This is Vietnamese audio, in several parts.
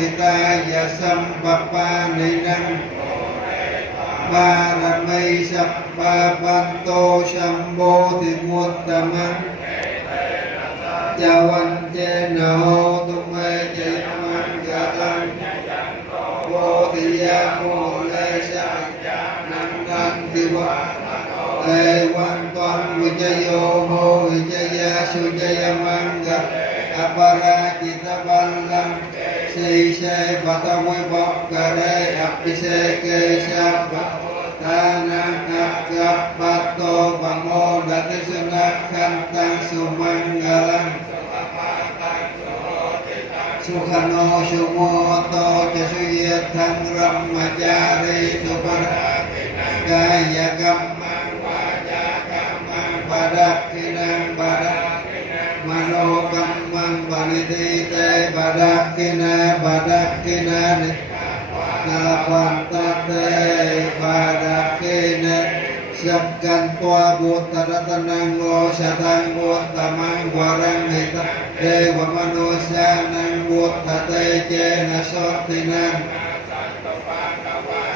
อิตายะสัมปปานินังบารมีสัพพะปันโตชัมโบธิมุตตมังจาวันเจนะโหตุเมเจมังกะตังโพธิยะโมเลสัจจานันทันติวะเอวันตังวิจโยโหวิจยะสุจยมังกะอปราจิตบัลลังสีเสปัตวิปักกะเรอภิเสเกสัพพะทานังกัปกัปปัตโตปะโมดัติสุนักขันตังสุมังกลังสุขโนสุโมโตจะสุเยทังรัมมจาริสุปราตินังกายกรรมังวาจากรรมังปะดักขินังปะดักขินังมโนกรรมังปณิทิเตปะดักขินาปะดักขินานินาปันตเตปะดักขินะสัพกันตัวบุตรรัตนังโลชะตังบุตตมังวรังหิตเทวมนุสานังบุตรเตเจนะโสตินัง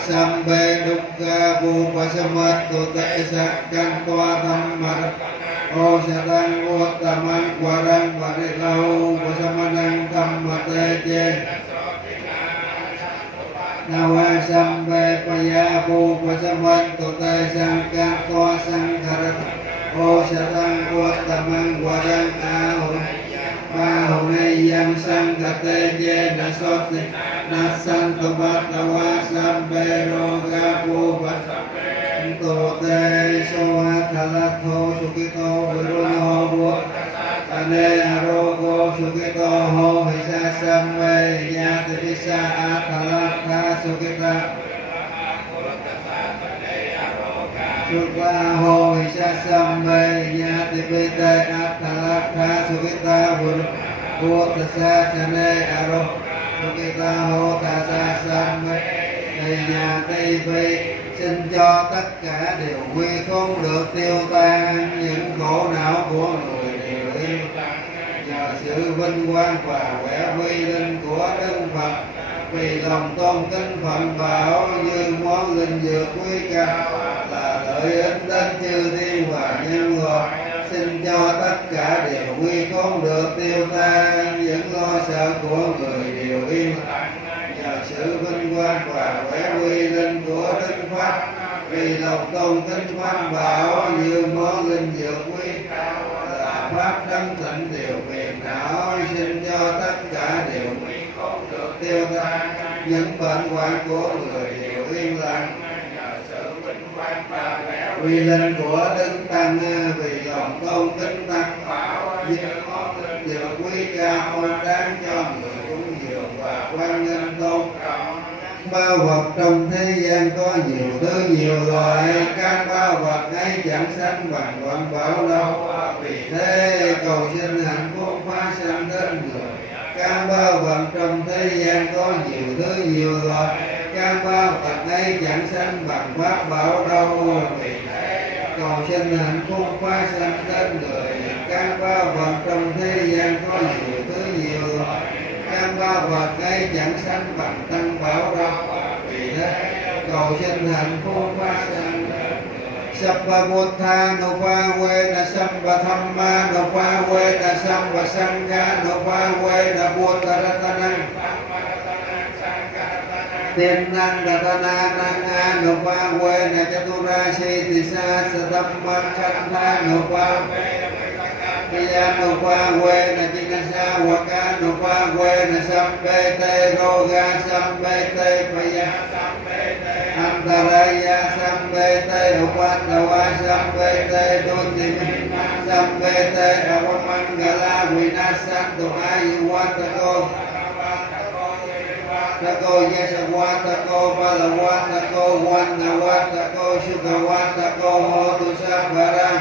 สัมเบดุกะบุปสมัตตุเตสักกันตัวธรรมะโอชะตังบุตตมังวรังปริโลปสมนังธรรมะเตเจนาวังสัมเบปยาภูปสมัตตุเตสังกังตัวสังขารโอชะตังพุทธมังวรังอาหุมาหุเนยังสังกเตเจนะโสตินัสสันตุบัตตวะสัมเบโรกะภูปัสสัมเบตุเตโสอัตถลัตโธสุขิโตวิรุณโหบุตตะเนอโรโกสุขิโตโหหิสาสัมเวญาติปิสาอัตถลัตถาสุขิตาสุขะโหหิสาสัมเวญาติปิเตอัตถลัตถาสุขิตาบุตตสาชเนอโรสุขิตาโหตัสสะสัมเวญาติปิxin cho tất cả đều quy không được tiêu tan những khổ não của người đều yên lặng nhờ sự vinh quang và vẻ uy linh của Đức Phật vì lòng tôn kính Phật bảo như món linh dược quý cao là lợi ích đến chư thiên và nhân loại xin cho tất cả đều quy không được tiêu tan những lo sợ của người đều yên lặng nhờ sự vinh quang và vẻ uy linh của Đức Phật vì lòng tôn kính Pháp bảo như món linh dược quý cao là pháp đấng tịnh điều phiền não xin cho tất cả đều không được tiêu tan những bệnh hoạn của người đều yên lặng nhờ sự vinh quang và vẻ uy linh của Đức Tăng vì lòng tôn kính Tăng bảo như món linh dược quý cao đáng cho người cúng dường và quan nghênh tôn trọng. Bao vật trong thế gian có nhiều thứ nhiều loại, các bao vật ấy chẳng sanh bằng vạn bảo đâu. Vì thế cầu xin hạnh phúc phá sanh đến người. Các bao vật trong thế gian có nhiều thứ nhiều loại, các bao vật ấy chẳng sanh bằng pháp bảo đâu. Vì thế cầu xin hạnh phúc phá sanh đến người. Các bao vật trong thế gian có nhiều thứ nhiều loại, các bao vật ấy chẳng sanh bằng tăng bảo đâu. Vì thế cầu xin hạnh phúc phá sanh Sappa Buddha Nupha Veda Sappa Thamma Nupha Veda Sappa Sangha Nupha Veda Buddha Ratanang Tiên năng Ratana Nanga Nupha Veda Chatura Siddhisa Satamma Khatha Nupha Veda Nupha Veda Jinasa Waka Nupha Veda Sampete Roga Sampete Paya Antaraya Sampete Upatawa Sampete Dutimi Sampete Avamangala Vinasantu Ayuvatako Tako Yesavvatako Balavatako Vannavatako Sukhavatako Hotu Sabharang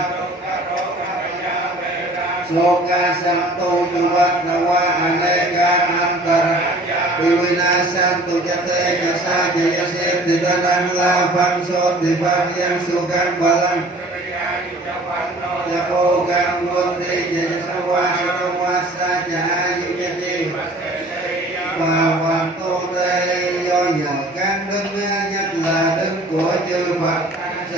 Soka Santu Juvatnawa Aneka Antara Vivinasantu Jate Kasa Jaya Siddhi Tanang Lapang Soti Bhagyang Sukang Balang Japo Gang Muti Jaya Sawasa Kawasa Jahayu Jati Bawang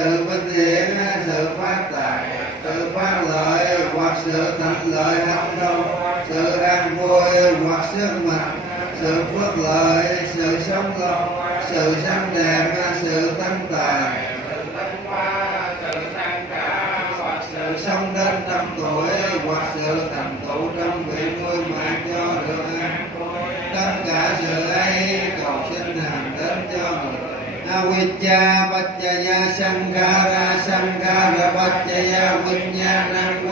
sự vinh hiển, sự phát tài, sự phát lợi hoặc sự thạnh lợi hanh thông, sự an vui hoặc sức mạnh, sự phước lợi, sự sống lâu, sự sáng đẹp, sự tấn tài, sự sống đến 100 tuổi hoặc sự thành tựu trong việc nuôi mạng cho được an. Tất cả sự ấy cầu xin hàng đến cho người. Avijja paccaya sankhara sankhara paccaya viññāna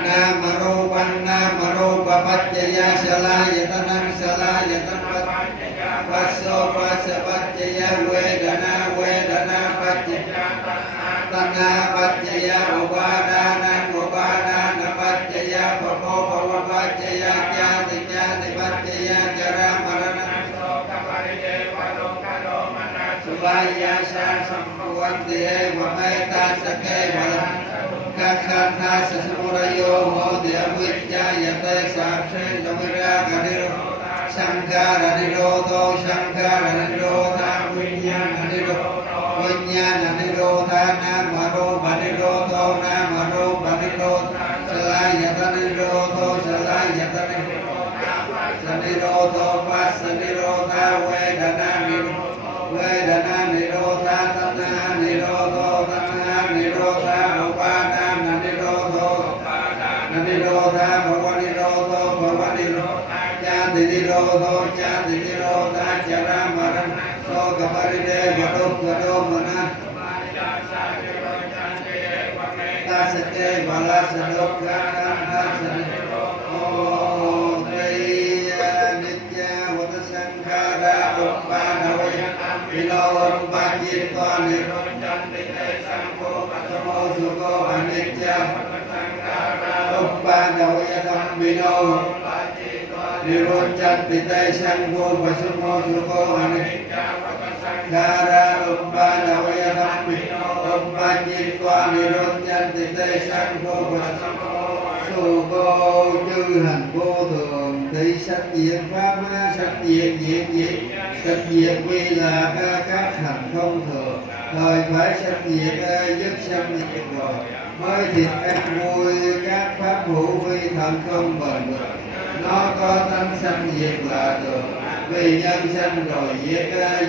nama rupa paccaya salayatanam vaso paccaya vedana paccaya tanha paccaya upadana paccaya bhava paccaya jati paccaya jara marana Subhaya sa sampuvanti eva meta sake vala kakkhantha sasamurayo hoti avijjayate sakse samira ganiro sankhara nirodha viññāna nirodha nama rupa nirodha salayata nirodha vassa nirodha vedana nirodha tanha nirodha upadana nirodha bhava nirodha jati nirodha jara marana soka parideva dukkha domana tasake balasa dukkha tasane Vinod Bhajitwani Sangho Patamo Sukho Anicca Uppadayatam Vinod Niroccanti Te Sangho Patamo Sukho Anicca Kara Uppadayatam Vinod Bhajitwani Niroccanti Te Sangho Patamo Sukho chư hành vô thường thị sách diệt pháp sách diệt sách diệt quy là các hành không thường thời phải sách diệt dứt sanh diệt rồi mới thiệt ăn vui các pháp hữu vi thần không bền vững nó có tánh sanh diệt là thường vì nhân sanh rồi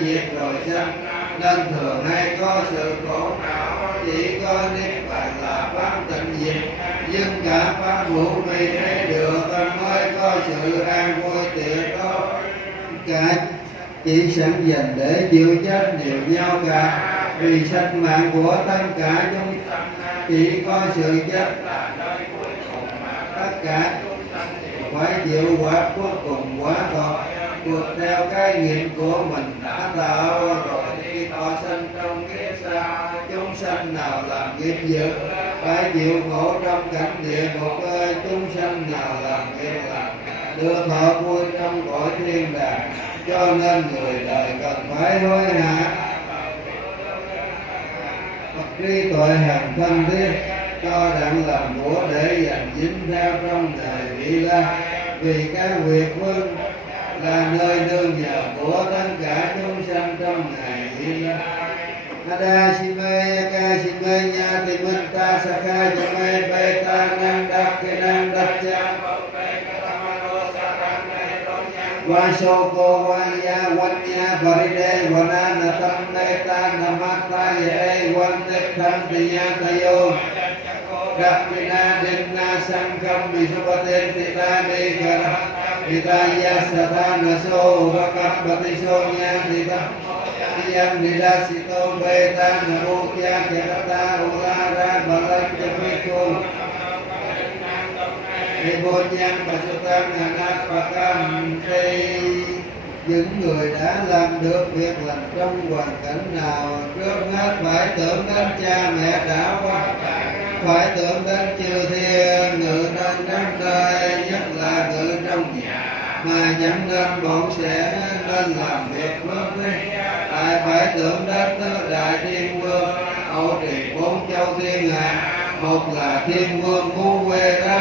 diệt rồi sanh nên thường hay có sự khổ não chỉ có niết bàn là pháp tịnh diệt nhưng cả pháp hữu vi thấy được mới có sự an vui tuyệt đối cả chỉ sẵn dành để chịu trách nhiệm nhau cả vì sinh mạng của tất cả chúng chỉ có sự chết là nơi cuối cùng mà tất cả phải chịu quả cuối cùng quả tội cuộc theo cái nghiệp của mình đã tạo rồi đi thọ sinh trong kiếp sau chúng sanh nào làm nghiệp dữ phải chịu khổ trong cảnh địa ngục chúng sanh nào làm nghiệp lành được thọ vui trong cõi thiên đàng cho nên người đời cần phải hối hả trí tuệ hành thân thiết cho đặng làm của để dành dính theo trong đời vị la vì các việc vương là nơi nương nhờ của tất cả chúng sanh trong ngày vị la Ada Shime Ka Shime Nya Timenta Sakha Jame Beta Nandak Kinandak Jam Vasoko Vanya Vanya Varide Vanana Tamneta Namata Ye Vante Khantiya Tayo Dakmina Dinna Sankam Visupaten Tita Dekara Titaya Satana So Vakapati So Nya Tita Yang Nidasito Beta Narukya Kerata Ulara Balan Japiku Ibu Yang Pasutam Anak Pakam Thi những người đã làm được việc lành trong hoàn cảnh nào trước hết phải tưởng đến cha mẹ đã qua phải tưởng đến chư thiên ngự trên các nơi nhất là ngự trong nhà mà dẫn nên bọn sẽ nên làm việc phước lại phải tưởng đến tứ đại thiên vương hậu trì bốn châu thiên hạ một là thiên vương Phú Quê Ra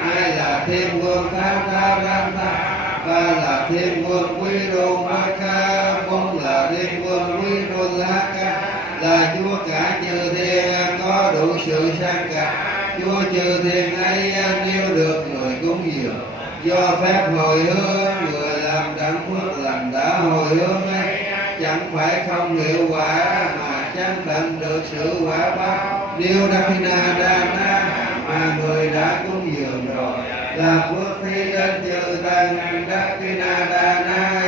hai là thiên vương Thao Tha Ram Tha ba là thiên vương Quý Đô Ma Ca bốn là thiên vương Quý Đô La Ca là Chúa cả chư thiên có đủ sự sang cả. Chúa chư thiên ấy nếu được người cúng dường do phép hồi hướng, người làm đặng phước lành đã hồi hướng ấy chẳng phải không hiệu quả mà chẳng tận được sự quả báo. Điều Dakinadana mà người đã cúng dường rồi là phước thi đến chư tăng Dakinadana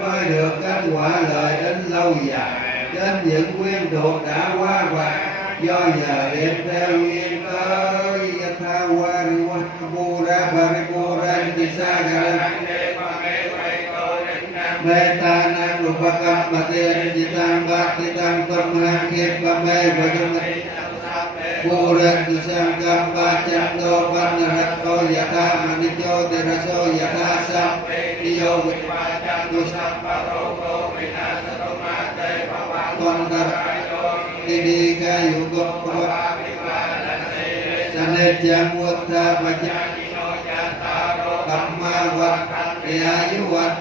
mới được kết quả lợi ích lâu dài đến những quyến thuộc đã quá hoặc do nhờ đem theo duyên tới Yathawa Bura Paripura Tisagara Meta Nam Rupakam Mate Jitang Bhakti Tang Tamham Kipame Vajamati Pura Tisangam Bhachanto Panarato Yatha Manicho Teraso Yatha Sam Iyo Vipachanto Samparoto Vinasato Mate Pavandara Đi ca yu gốc bạc Sanet yang wata bacang Tamma wat Riayu wat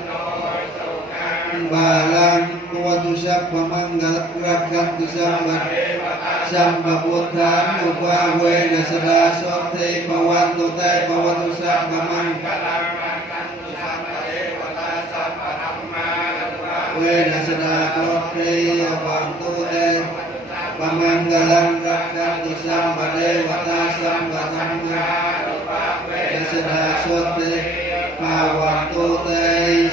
Balang Watu sapa manggal Rakan tu sambat Samba putan Upa wena sada sote Pawantu te Pawantu sapa manggal Wena sada sote Pawantu te Pamanggalang Rakan Samba Dewata Samba Tamma Đa Sote Pawantu Te.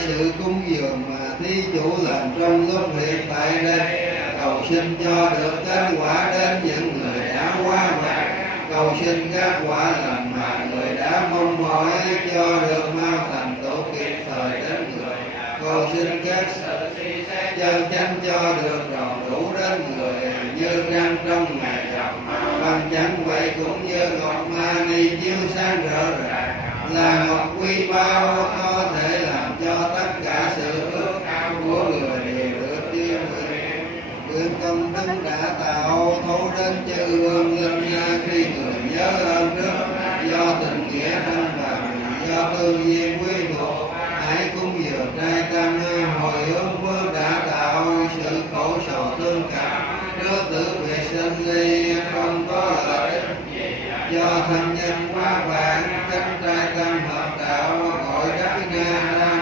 Sự cúng dường mà thí chủ làm trong lúc hiện tại đây cầu xin cho được kết quả đến những người đã quá mặt, cầu xin các quả lành mà người đã mong mỏi cho được mau thành tựu kịp thời đến người, cầu xin các sự chân chánh cho được tròn đủ đến người như trăng trong ngày rằm, bằng chẳng vậy cũng như ngọc mani chiếu sáng rỡ ràng, là ngọc quý báu có thể làm cho tất cả sự ước ao của người đều được chiêu nguyện. Nguyện công đức đã tạo thấu đến chư hương linh khi người nhớ ơn trước, do tình nghĩa thân bằng, do tương duyên quý thuộc, hãy cúng dường trai tăng hồi hướng phước đã tạo sự khổ sầu thương cảm, đứa tử biệt sinh ly không có lợi ích gì, do thân nhân quá vạn cánh trai tăng hợp đạo gọi đắc na nan,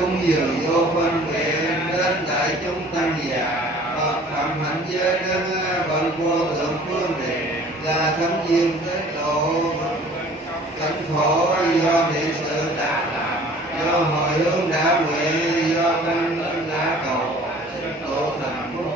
cúng dường vô phân biệt đến đại chúng tăng già bậc phạm hạnh giới đến bậc vô thượng phương điện là thánh duyên thế độ cảnh khổ do thiện sự đã làm, do hồi hướng đã nguyện, do căn linh đã cầu xin độ thành phúc,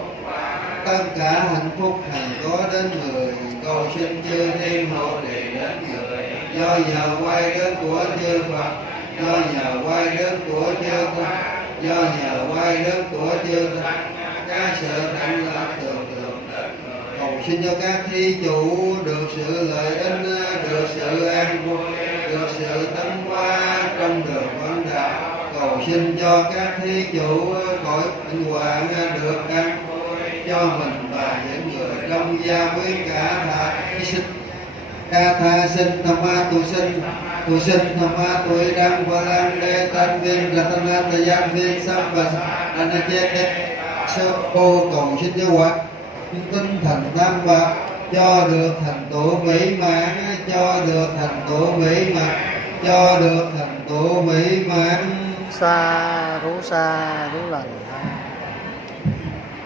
tất cả hạnh phúc thành có đến người, cầu xin chư thiên hộ trì đến người, do nhờ quay đến của chư Phật, do nhờ quay đến của chư Tăng, do nhờ quay đến của chư Tăng, các sự thạnh lợi thường thường đến người, cầu xin cho các thí chủ được sự lợi ích, được sự an vui, được sự tấn hóa trong đường vấn đạo, cầu xin cho các thí chủ khỏi bệnh hoạn được an vui cho mình và những người trong gia quyến cả thà sinh ca tha sinh tham ma tu sinh tham ma tu đăng và lan đê tân viên ratana tayan viên sam và anh chết sơ cô cầu xin cho quả tinh thành tam bạc cho được thành tựu mỹ mãn, cho được thành tựu mỹ mãn, cho được thành tựu mỹ mãn. Sa rú lành.